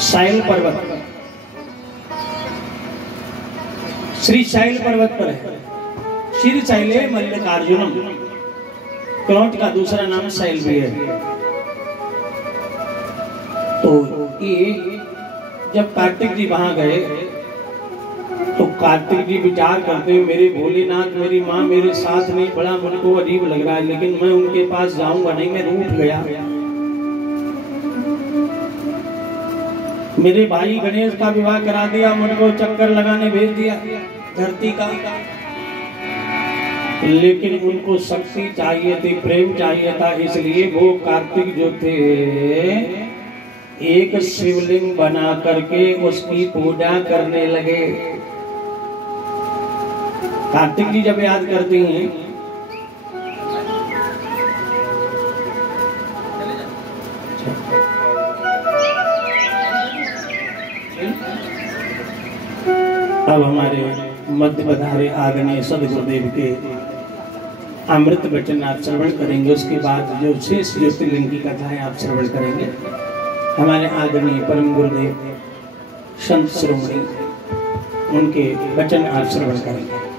शैल पर्वत, श्री शैल पर्वत पर है। श्री शैले मल्लिकार्जुनम, क्रौच का दूसरा नाम शैल भी है। तो ये जब कार्तिक जी वहां गए तो कार्तिक जी विचार करते हैं, मेरे भोलेनाथ मेरी माँ मेरे साथ नहीं, बड़ा मुझको अजीब लग रहा है, लेकिन मैं उनके पास जाऊंगा नहीं, मैं रूठ गया। मेरे भाई गणेश का विवाह करा दिया, मुझको चक्कर लगाने भेज दिया धरती का, लेकिन उनको शक्ति चाहिए थी, प्रेम चाहिए था, इसलिए वो कार्तिक जो थे एक शिवलिंग बना करके उसकी पूजा करने लगे। कार्तिक जी जब याद करती हैं अब हमारे मध्य पधारे आदरणीय सदगुरुदेव के अमृत वचन आप श्रवण करेंगे। उसके बाद जो शेष ज्योतिर्लिंग की कथा है आप श्रवण करेंगे। हमारे आदरणीय परम गुरुदेव संत शिरोमणि उनके वचन आप श्रवण करेंगे।